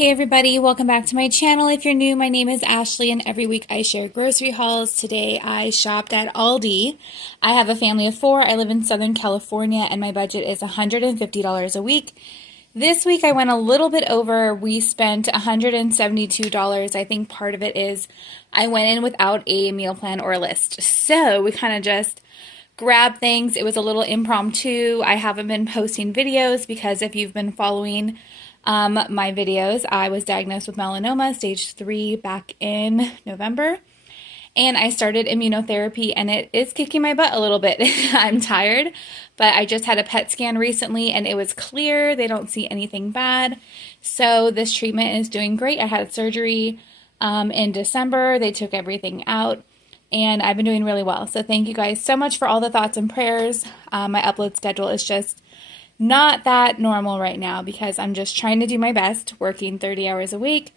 Hey everybody, welcome back to my channel. If you're new, my name is Ashley and every week I share grocery hauls. Today I shopped at Aldi. I have a family of 4. I live in Southern California and my budget is $150 a week. This week I went a little bit over. We spent $172. I think part of it is I went in without a meal plan or a list. So we kind of just grabbed things. It was a little impromptu. I haven't been posting videos because if you've been following my videos, I was diagnosed with melanoma stage 3 back in November, and I started immunotherapy and it is kicking my butt a little bit. I'm tired, but I just had a PET scan recently and it was clear. They don't see anything bad. So this treatment is doing great. I had surgery in December. They took everything out and I've been doing really well. So thank you guys so much for all the thoughts and prayers. My upload schedule is just not that normal right now because I'm just trying to do my best, working 30 hours a week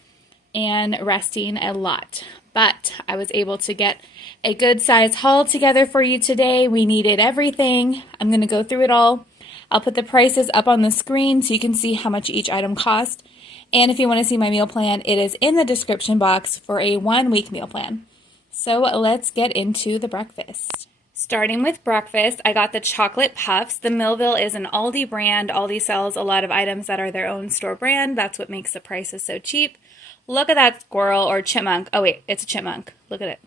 and resting a lot. But I was able to get a good size haul together for you today. We needed everything. I'm going to go through it all. I'll put the prices up on the screen so you can see how much each item cost. And if you want to see my meal plan, it is in the description box for a 1-week meal plan. So let's get into the breakfast. Starting with breakfast, I got the chocolate puffs. The Millville is an Aldi brand. Aldi sells a lot of items that are their own store brand. That's what makes the prices so cheap. Look at that squirrel or chipmunk. Oh wait, it's a chipmunk. Look at it.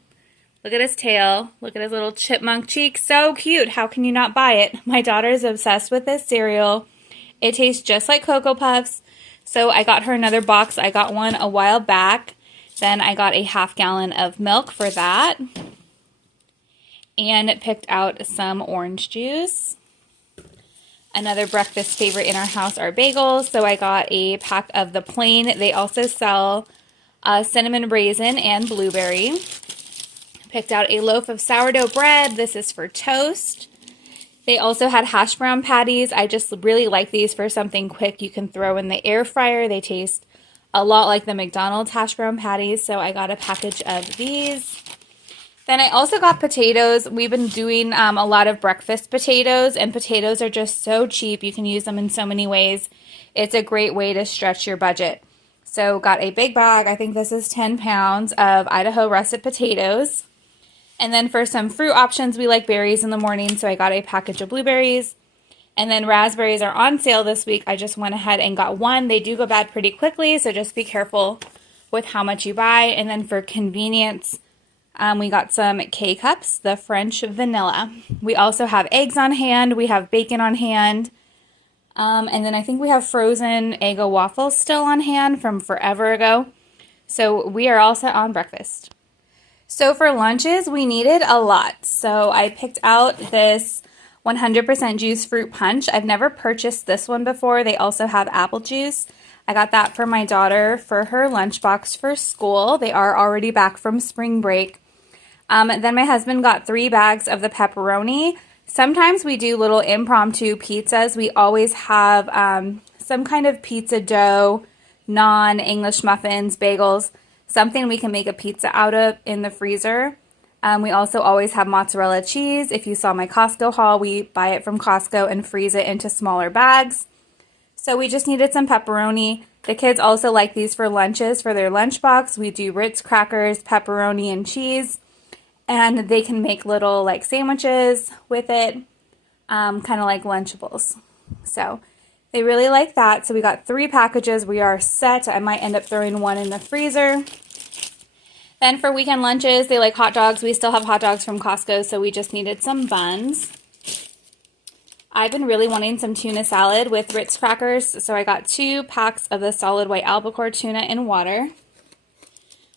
Look at his tail. Look at his little chipmunk cheek. So cute. How can you not buy it? My daughter is obsessed with this cereal. It tastes just like Cocoa Puffs. So I got her another box. I got one a while back. Then I got a ½ gallon of milk for that. And picked out some orange juice. Another breakfast favorite in our house are bagels, so I got a pack of the plain. They also sell cinnamon raisin and blueberry. Picked out a loaf of sourdough bread. This is for toast. They also had hash brown patties. I just really like these for something quick you can throw in the air fryer. They taste a lot like the McDonald's hash brown patties, so I got a package of these. Then I also got potatoes. We've been doing a lot of breakfast potatoes, and potatoes are just so cheap. You can use them in so many ways. It's a great way to stretch your budget. So got a big bag, I think this is 10 pounds, of Idaho russet potatoes. And then for some fruit options, we like berries in the morning, so I got a package of blueberries. And then raspberries are on sale this week. I just went ahead and got one. They do go bad pretty quickly, so just be careful with how much you buy. And then for convenience, we got some K-Cups, the French vanilla. We also have eggs on hand. We have bacon on hand. And then I think we have frozen Eggo waffles still on hand from forever ago. So we are all set on breakfast. So for lunches, we needed a lot. So I picked out this 100% juice fruit punch. I've never purchased this one before. They also have apple juice. I got that for my daughter for her lunchbox for school. They are already back from spring break. Then my husband got 3 bags of the pepperoni. Sometimes we do little impromptu pizzas. We always have some kind of pizza dough, non-English muffins, bagels, something we can make a pizza out of in the freezer. We also always have mozzarella cheese. If you saw my Costco haul, we buy it from Costco and freeze it into smaller bags. So we just needed some pepperoni. The kids also like these for lunches for their lunchbox. We do Ritz crackers, pepperoni, and cheese. And they can make little like sandwiches with it, kind of like Lunchables. So they really like that. So we got 3 packages. We are set. I might end up throwing one in the freezer. Then for weekend lunches, they like hot dogs. We still have hot dogs from Costco, so we just needed some buns. I've been really wanting some tuna salad with Ritz crackers, so I got 2 packs of the solid white albacore tuna in water.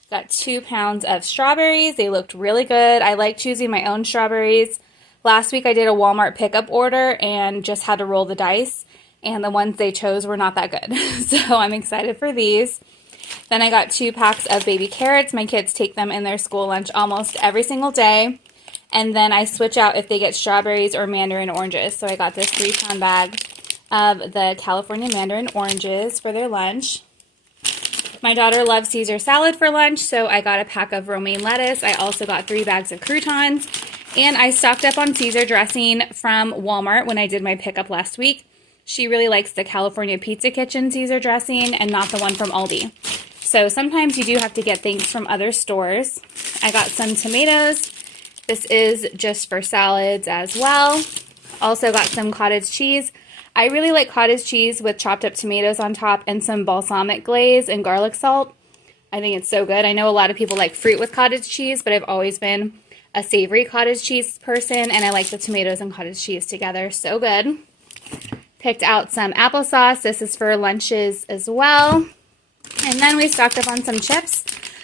Got 2 pounds of strawberries. They looked really good. I like choosing my own strawberries. Last week I did a Walmart pickup order and just had to roll the dice, and the ones they chose were not that good. So I'm excited for these. Then I got 2 packs of baby carrots. My kids take them in their school lunch almost every single day. And then I switch out if they get strawberries or mandarin oranges. So I got this 3-pound bag of the California mandarin oranges for their lunch. My daughter loves Caesar salad for lunch, so I got a pack of romaine lettuce. I also got 3 bags of croutons. And I stocked up on Caesar dressing from Walmart when I did my pickup last week. She really likes the California Pizza Kitchen Caesar dressing and not the one from Aldi. So sometimes you do have to get things from other stores. I got some tomatoes. This is just for salads as well. Also got some cottage cheese. I really like cottage cheese with chopped up tomatoes on top and some balsamic glaze and garlic salt. I think it's so good. I know a lot of people like fruit with cottage cheese, but I've always been a savory cottage cheese person, and I like the tomatoes and cottage cheese together. So good. Picked out some applesauce. This is for lunches as well. And then we stocked up on some chips.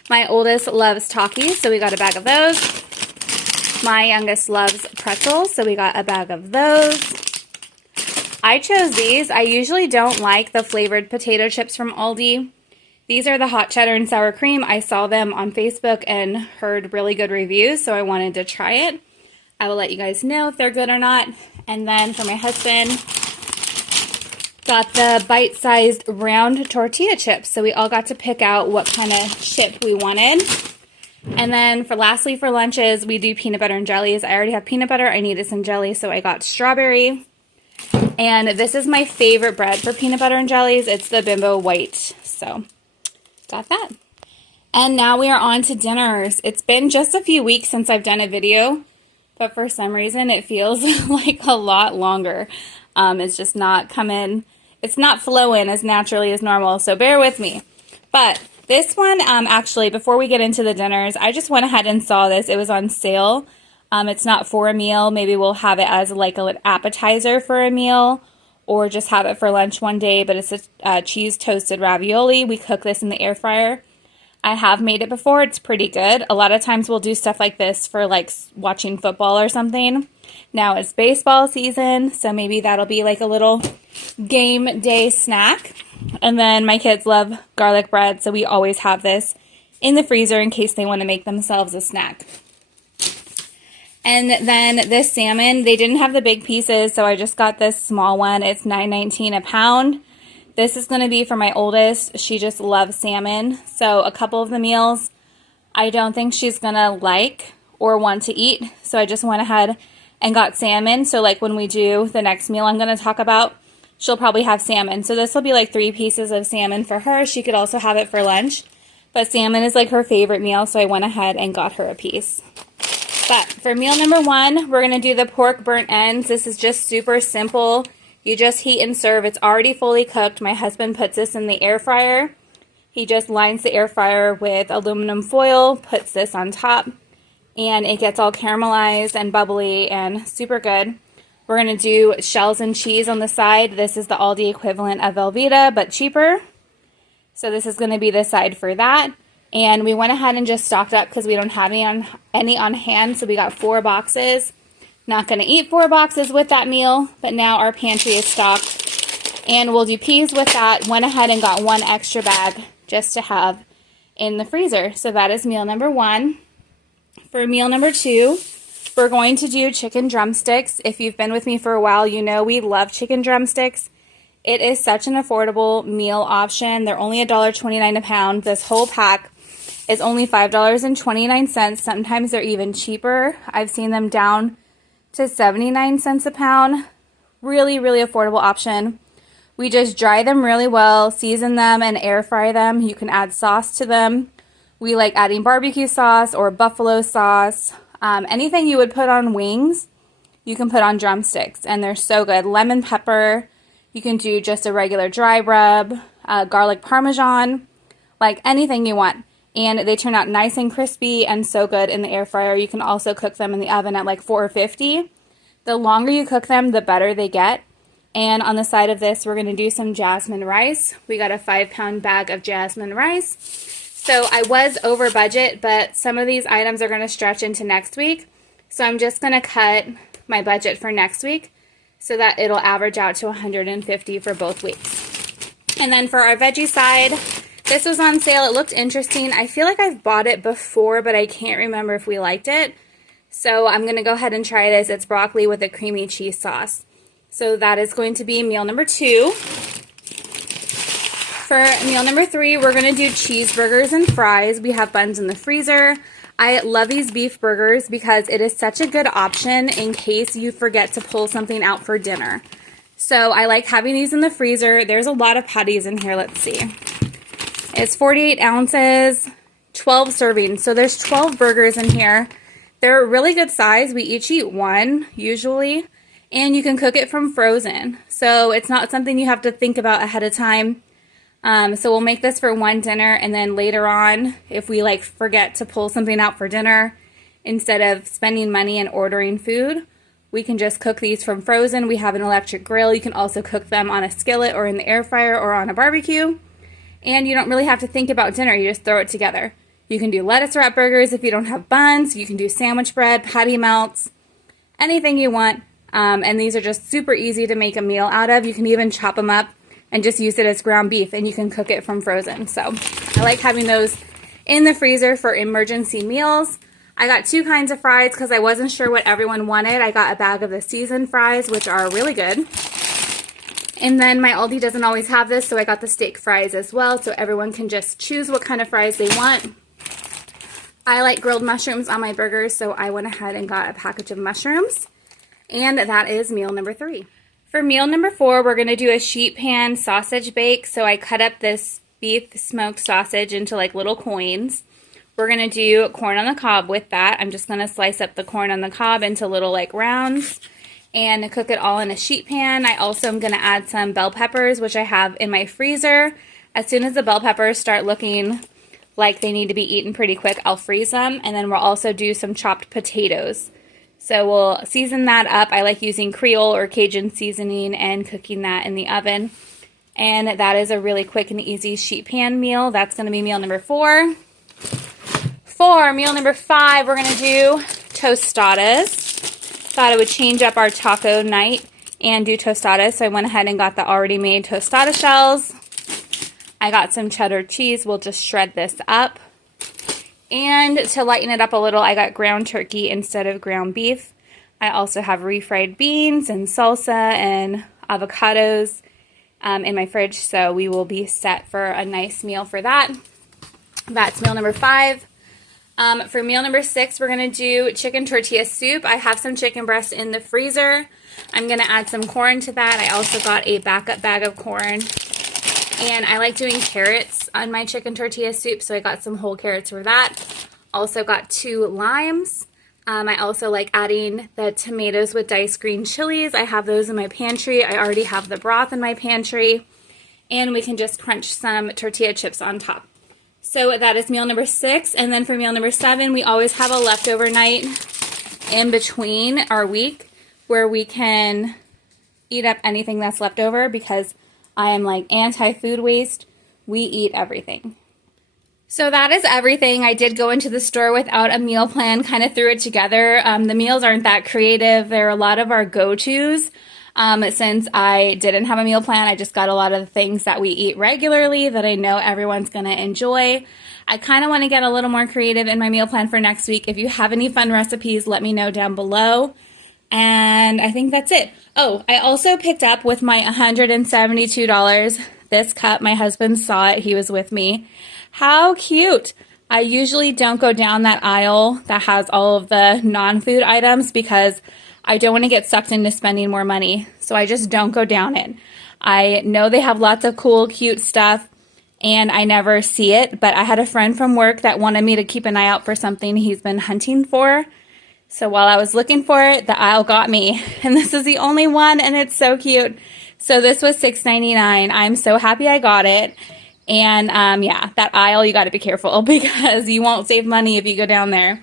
My oldest loves Takis, so we got a bag of those. My youngest loves pretzels, so we got a bag of those. I chose these. I usually don't like the flavored potato chips from Aldi. These are the hot cheddar and sour cream. I saw them on Facebook and heard really good reviews, so I wanted to try it. I will let you guys know if they're good or not. And then for my husband, got the bite-sized round tortilla chips. So we all got to pick out what kind of chip we wanted. And then lastly for lunches, we do peanut butter and jellies. I already have peanut butter. I needed some jelly, so I got strawberry. And this is my favorite bread for peanut butter and jellies. It's the Bimbo White. So got that. And now we are on to dinners. It's been just a few weeks since I've done a video, but for some reason it feels like a lot longer. It's just not coming. It's not flowing as naturally as normal, so bear with me. But this one, actually, before we get into the dinners, I just went ahead and saw this. It was on sale. It's not for a meal. Maybe we'll have it as like an appetizer for a meal, or just have it for lunch one day. But it's a cheese toasted ravioli. We cook this in the air fryer. I have made it before. It's pretty good. A lot of times we'll do stuff like this for like watching football or something. Now it's baseball season, so maybe that'll be like a little game day snack. And then my kids love garlic bread, so we always have this in the freezer in case they want to make themselves a snack. And then this salmon, they didn't have the big pieces, so I just got this small one. It's $9.19 a pound. This is going to be for my oldest. She just loves salmon. So a couple of the meals I don't think she's going to like or want to eat. So I just went ahead and got salmon. So like when we do the next meal I'm going to talk about, she'll probably have salmon. So this will be like 3 pieces of salmon for her. She could also have it for lunch. But salmon is like her favorite meal, so I went ahead and got her a piece. But for meal number 1, we're going to do the pork burnt ends. This is just super simple. You just heat and serve. It's already fully cooked. My husband puts this in the air fryer. He just lines the air fryer with aluminum foil, puts this on top, and it gets all caramelized and bubbly and super good. We're going to do shells and cheese on the side. This is the Aldi equivalent of Velveeta, but cheaper. So this is going to be the side for that. And we went ahead and just stocked up because we don't have any on hand, so we got 4 boxes. Not going to eat 4 boxes with that meal, but now our pantry is stocked. And we'll do peas with that. Went ahead and got 1 extra bag just to have in the freezer. So that is meal number 1. For meal number 2, we're going to do chicken drumsticks. If you've been with me for a while, you know we love chicken drumsticks. It is such an affordable meal option. They're only $1.29 a pound. This whole pack is only $5.29. Sometimes they're even cheaper. I've seen them down to 79 cents a pound. Really, really affordable option. We just dry them really well, season them, and air fry them. You can add sauce to them. We like adding barbecue sauce or buffalo sauce. Anything you would put on wings, you can put on drumsticks, and they're so good. Lemon pepper. You can do just a regular dry rub, garlic parmesan, like anything you want. And they turn out nice and crispy and so good in the air fryer. You can also cook them in the oven at like 450. The longer you cook them, the better they get. And on the side of this, we're going to do some jasmine rice. We got a 5-pound bag of jasmine rice. So I was over budget, but some of these items are going to stretch into next week. So I'm just going to cut my budget for next week so that it'll average out to $150 for both weeks. And then for our veggie side, this was on sale. It looked interesting. I feel like I've bought it before, but I can't remember if we liked it. So I'm going to go ahead and try this. It's broccoli with a creamy cheese sauce. So that is going to be meal number 2. For meal number 3, we're going to do cheeseburgers and fries. We have buns in the freezer. I love these beef burgers because it is such a good option in case you forget to pull something out for dinner. So I like having these in the freezer. There's a lot of patties in here. Let's see. It's 48 ounces, 12 servings. So there's 12 burgers in here. They're a really good size. We each eat one usually, and you can cook it from frozen. So it's not something you have to think about ahead of time. So we'll make this for one dinner, and then later on, if we like forget to pull something out for dinner, instead of spending money and ordering food, we can just cook these from frozen. We have an electric grill. You can also cook them on a skillet or in the air fryer or on a barbecue. And you don't really have to think about dinner. You just throw it together. You can do lettuce wrap burgers if you don't have buns. You can do sandwich bread, patty melts, anything you want. And these are just super easy to make a meal out of. You can even chop them up and just use it as ground beef, and you can cook it from frozen. So I like having those in the freezer for emergency meals. I got two kinds of fries because I wasn't sure what everyone wanted. I got a bag of the seasoned fries, which are really good. And then my Aldi doesn't always have this, so I got the steak fries as well, so everyone can just choose what kind of fries they want. I like grilled mushrooms on my burgers, so I went ahead and got a package of mushrooms. And that is meal number 3. For meal number 4, we're going to do a sheet pan sausage bake. So I cut up this beef smoked sausage into like little coins. We're going to do corn on the cob with that. I'm just going to slice up the corn on the cob into little like rounds and cook it all in a sheet pan. I also am going to add some bell peppers, which I have in my freezer. As soon as the bell peppers start looking like they need to be eaten pretty quick, I'll freeze them. And then we'll also do some chopped potatoes. So we'll season that up. I like using Creole or Cajun seasoning and cooking that in the oven. And that is a really quick and easy sheet pan meal. That's going to be meal number 4. For meal number 5, we're going to do tostadas. Thought I would change up our taco night and do tostadas. So I went ahead and got the already made tostada shells. I got some cheddar cheese. We'll just shred this up. And to lighten it up a little, I got ground turkey instead of ground beef. I also have refried beans and salsa and avocados in my fridge, so we will be set for a nice meal for that. That's meal number 5. For meal number 6, we're going to do chicken tortilla soup. I have some chicken breast in the freezer. I'm going to add some corn to that. I also got a backup bag of corn. And I like doing carrots on my chicken tortilla soup, so I got some whole carrots for that. Also got 2 limes. I also like adding the tomatoes with diced green chilies. I have those in my pantry. I already have the broth in my pantry. And we can just crunch some tortilla chips on top. So that is meal number 6. And then for meal number 7, we always have a leftover night in between our week where we can eat up anything that's left over because I am like anti-food waste. We eat everything. So that is everything. I did go into the store without a meal plan, kind of threw it together. The meals aren't that creative. They're a lot of our go-tos. Since I didn't have a meal plan, I just got a lot of the things that we eat regularly that I know everyone's going to enjoy. I kind of want to get a little more creative in my meal plan for next week. If you have any fun recipes, let me know down below. And I think that's it. Oh, I also picked up with my $172 this cup. My husband saw it. He was with me. How cute. I usually don't go down that aisle that has all of the non-food items because I don't want to get sucked into spending more money. So I just don't go down it. I know they have lots of cool, cute stuff, and I never see it. But I had a friend from work that wanted me to keep an eye out for something he's been hunting for. So while I was looking for it, the aisle got me. And this is the only one, and it's so cute. So this was $6.99. I'm so happy I got it. And yeah, that aisle, you got to be careful because you won't save money if you go down there.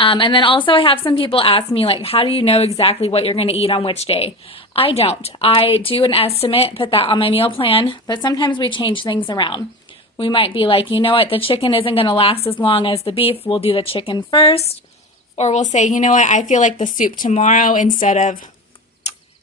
And then also I have some people ask me, like, how do you know exactly what you're going to eat on which day? I don't. I do an estimate, put that on my meal plan, but sometimes we change things around. We might be like, you know what, the chicken isn't going to last as long as the beef. We'll do the chicken first. Or we'll say, you know what, I feel like the soup tomorrow instead of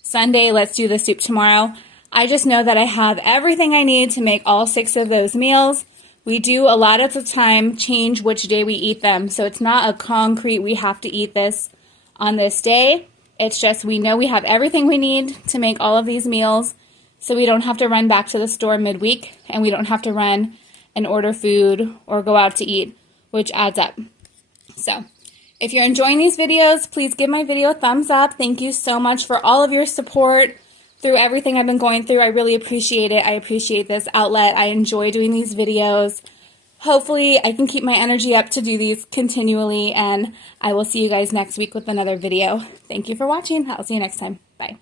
Sunday. Let's do the soup tomorrow. I just know that I have everything I need to make all 6 of those meals. We do a lot of the time change which day we eat them. So it's not a concrete, we have to eat this on this day. It's just we know we have everything we need to make all of these meals. So we don't have to run back to the store midweek. And we don't have to run and order food or go out to eat, which adds up. So if you're enjoying these videos, please give my video a thumbs up. Thank you so much for all of your support through everything I've been going through. I really appreciate it. I appreciate this outlet. I enjoy doing these videos. Hopefully I can keep my energy up to do these continually, and I will see you guys next week with another video. Thank you for watching. I'll see you next time. Bye.